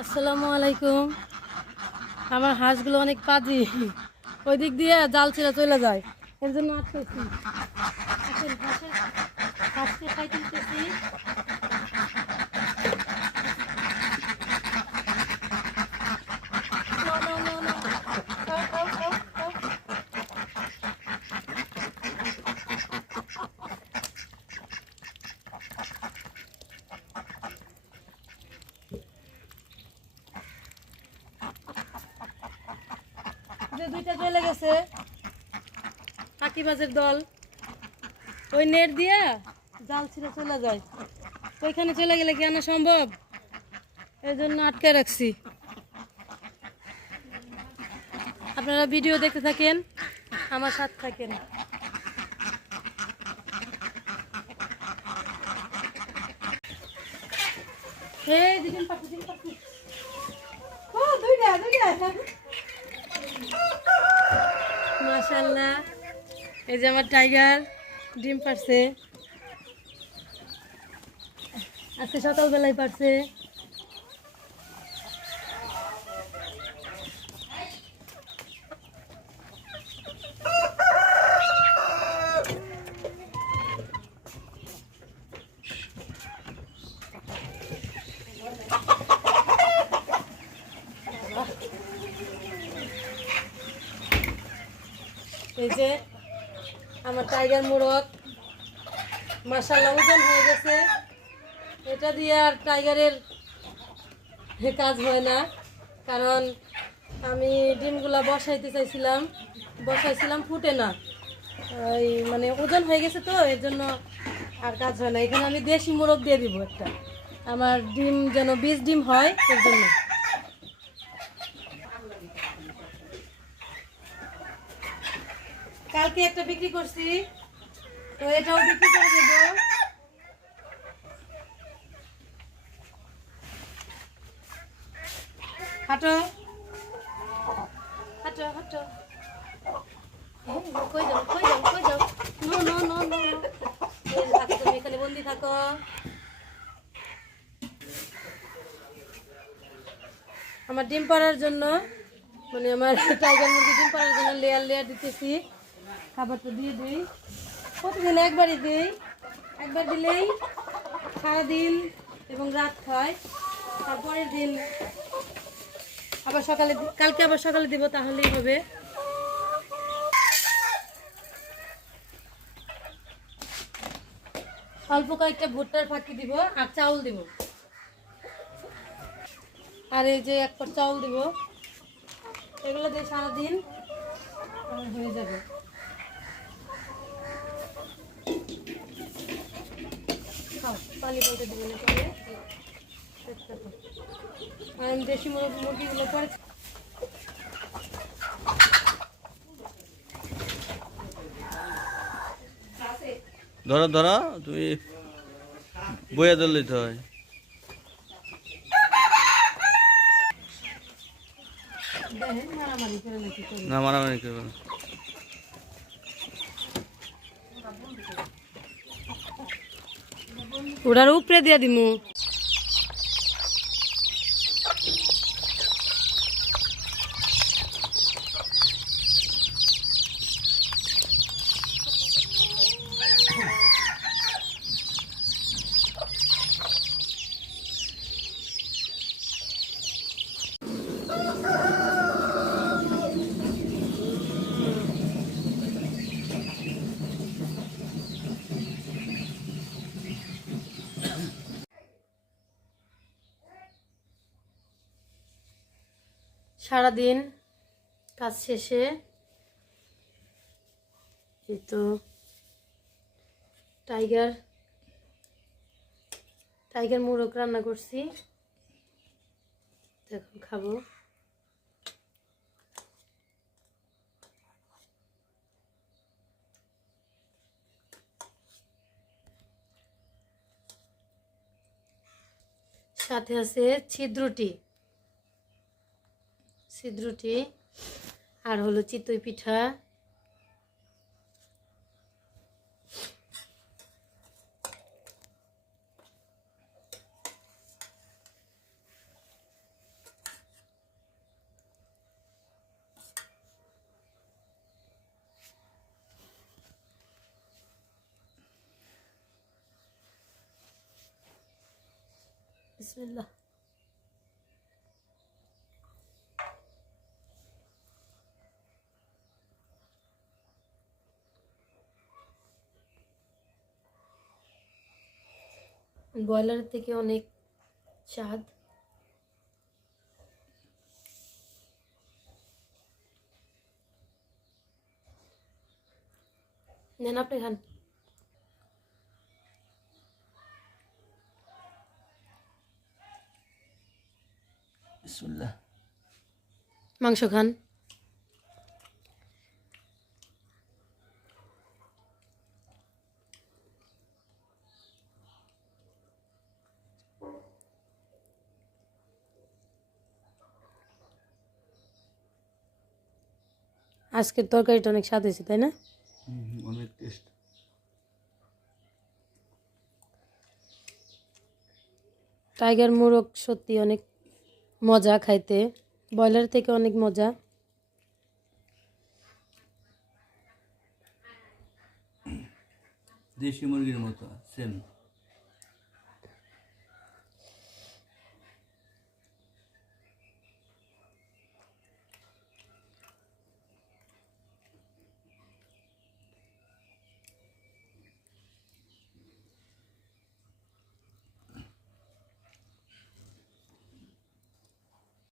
আসসালামু আলাইকুম। আমার হাঁসগুলো অনেক পাজি, ওই দিক দিয়ে জাল ছেড়ে চলে যায়, এর জন্য আটকেছি। হাঁসকে খাই তুলতেছি। দুইটা চলে গেছে ফাঁকিবাজের দল, ওই নেট দিয়ে জাল ছিঁড়ে চলে যায়, ওইখানে চলে গেলে কি আনা সম্ভব, এই জন্য আটকে রাখছি। আপনারা ভিডিও দেখতে থাকেন, আমার সাথে থাকেন। এই দিন পাখি মাশাআল্লাহ, এই যে আমার টাইগার ডিম পারছে, আজকে সকালবেলায় পারছে। এই যে আমার টাইগার মোরগ মাশাআল্লাহ ওজন হয়ে গেছে। এটা দিয়ে আর টাইগারের কাজ হয় না, কারণ আমি ডিমগুলা বসাইছিলাম ফুটে না, ওই মানে ওজন হয়ে গেছে তো, এর জন্য আর কাজ হয় না। এখানে আমি দেশি মোরগ দিয়ে দিব একটা, আমার ডিম যেন 20 ডিম হয়, এর জন্য। কালকে একটা বিক্রি করছি, তো এটাও বিক্রি করে দেবো। হাঁটো হাঁটো হাঁটো, কই যাও, নো নো নো নো, থাকো তুমি এখানে বন্দি থাকো। আমার ডিম পাড়ার জন্য, মানে আমার টাইগার মুরগি ডিম পাড়ার জন্য লেয়ার দিতেছি। খাবারটা দিয়ে দিই, প্রতিদিন একবারই দিই, একবার দিলেই সারাদিন এবং রাত খায়। তারপরের দিন আবার সকালে, কালকে আবার সকালে দিব, তাহলেই হবে। অল্প কয়েকটা ভুট্টার ফাঁকি দিব আর চাউল দিব, আর এই যে এক পট চাউল দিব, এগুলো দিয়ে সারাদিন হয়ে যাবে। খাও, পানি বলতে দিব না পরে, আমি দেশি মুরগিগুলো পরে। ধরো ধরো, তুমি বইয়া ধরলেই তো হয়। না মারামারি করবে না। ওটার উপরে দিয়ে দিমু। সারাদিন কাজ শেষে এই তো টাইগার টাইগার মোরগ রান্না করছি, তো এখন খাবো। সাথে আছে ছিদ্রুটি আর হলো চিতই পিঠা। বিসমিল্লাহ। ব্রয়লারের থেকে অনেক স্বাদ। নেন আপনি খান। বিসমিল্লাহ। মাংস খান। আজকের তরকারিটা অনেক স্বাদ হয়েছে, তাই না? অনেক টেস্ট। টাইগার মোরগ সত্যি অনেক মজা খাইতে, ব্রয়লার থেকে অনেক মজা। দেশি মুরগির মতো সেম।